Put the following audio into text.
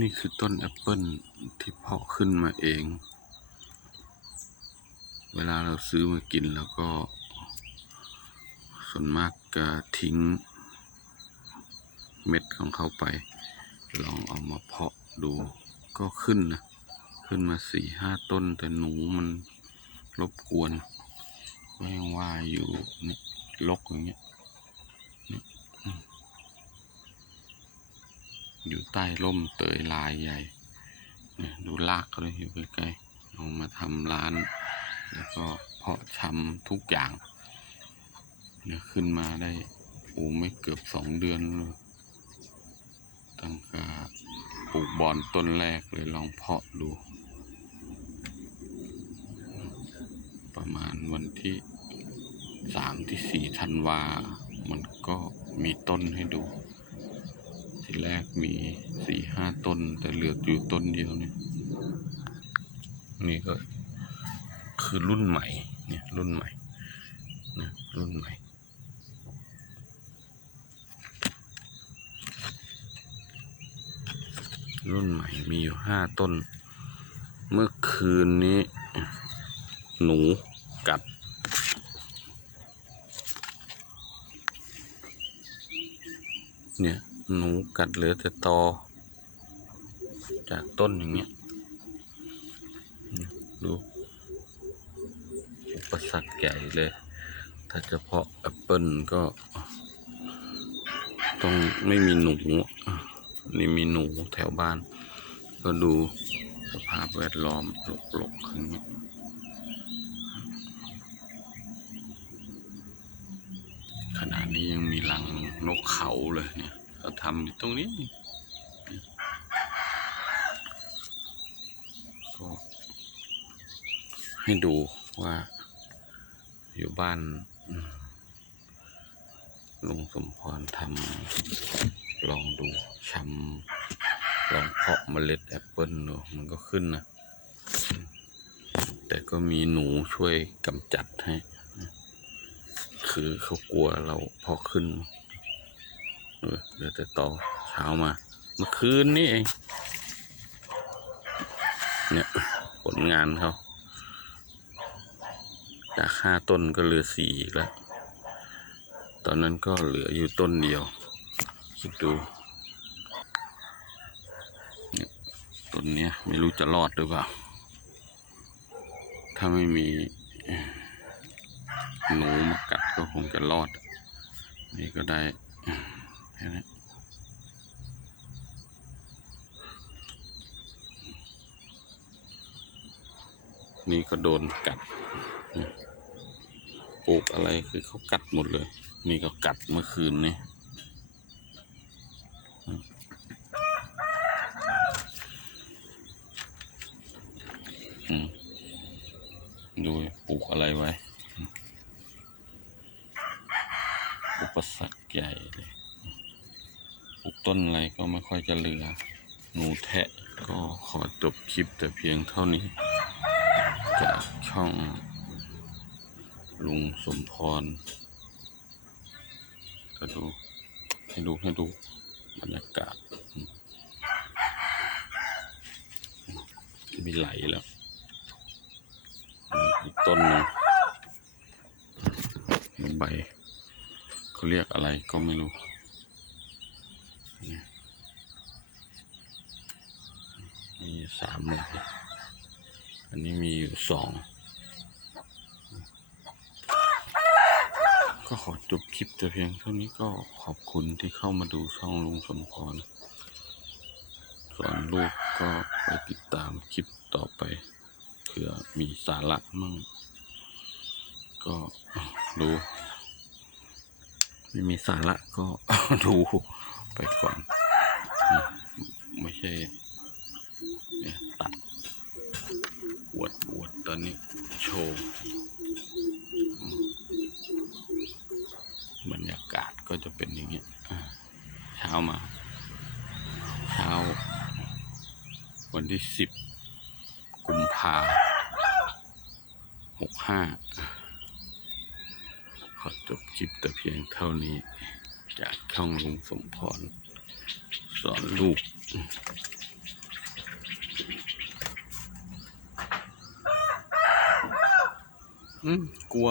นี่คือต้นแอปเปิลที่เพาะขึ้นมาเอง เวลาเราซื้อมากินแล้วก็ ส่วนมากจะทิ้ง เม็ดของเขาไป ลองเอามาเพาะดูก็ขึ้นนะ ขึ้นมาสี่ห้าต้นแต่หนูมันรบกวนก็ยังว่าอยู่นี่ลกอย่างเงี้ยนี่อืม อยู่ใต้ร่มเตยลายใหญ่เนี่ยดูรากเขาเลยอยู่ใกล้ๆเอามาทำร้าน แล้วก็เพาะชำทุกอย่างเนี่ยขึ้นมาได้โอ้ไม่เกือบสองเดือนเลยตั้งแต่ปลูกบอนต้นแรกเลยลองเพาะดู ประมาณวันที่สามที่สี่ธันวา มันก็มีต้นให้ดู แรกมีสี่ห้าต้น แต่เหลืออยู่ต้นเดียวเนี่ยนี่ก็คือรุ่นใหม่เนี่ยรุ่นใหม่นะรุ่นใหม่ รุ่นใหม่มีอยู่ห้าต้น เมื่อคืนนี้ หนูกัดเนี่ย หนูกัดเหลือแต่ตอ จากต้นอย่างเงี้ย ดู อุปสรรคใหญ่เลย ถ้าจะเพาะแอปเปิลก็ ต้องไม่มีหนู นี่มีหนูแถวบ้าน ก็ดูสภาพแวดล้อมหลกๆอย่างเงี้ยขณะนี้ยังมีรังนกเขาเลยเนี่ย เราทำอยู่ตรงนี้ก็ให้ดูว่าอยู่บ้านลุงสมพรทำลองดูชำลองเพาะเมล็ดแอปเปิลดูมันก็ขึ้นนะ แต่ก็มีหนูช่วยกำจัดให้ คือเขากลัวเราเพาะขึ้น เดี๋ยวแต่ต่อเช้ามา เมื่อคืนนี่เอง เนี่ย ผลงานเขาจากห้าต้นก็เหลือสี่อีกแล้ว ตอนนั้นก็เหลืออยู่ต้นเดียว คิดดูเนี่ยต้นนี้ไม่รู้จะรอดหรือเปล่า ถ้าไม่มีหนูมากัดก็คงจะรอด นี่ก็ได้ แค่นี้นี่ก็โดนกัด ปลูกอะไรคือเขากัดหมดเลย นี่ก็กัดเมื่อคืนนี่ดูปลูกอะไรไว้ อุปสรรคใหญ่เลย ปลูกต้นอะไรก็ไม่ค่อยจะเหลือ หนูแทะก็ขอจบคลิปแต่เพียงเท่านี้ จากช่อง ลุงสมพรก็ดูให้ดูให้ดูบรรยากาศ มีไหลแล้วอีกต้นหนึงใบเขาเรียกอะไรก็ไม่รู้ มีสามไหลอันนี้มีอยู่สอง ก็ขอจบคลิปแต่เพียงเท่านี้ก็ขอบคุณที่เข้ามาดูช่องลุงสมพรส่วนลูกก็ไปติดตามคลิปต่อไปเผื่อมีสาระมั่ง ก็ดู ไม่มีสาระก็ดู ไปก่อนไม่ใช่ตัดอวดอวดตอนนี้โชว์บรรยากาศก็จะเป็นอย่างเงี้ยเช้ามา เช้า วันที่สิบกุมภาหกห้าขอจบคลิปแต่เพียงเท่านี้ จากช่องลุงสมพร สอนลูก อืมกลัว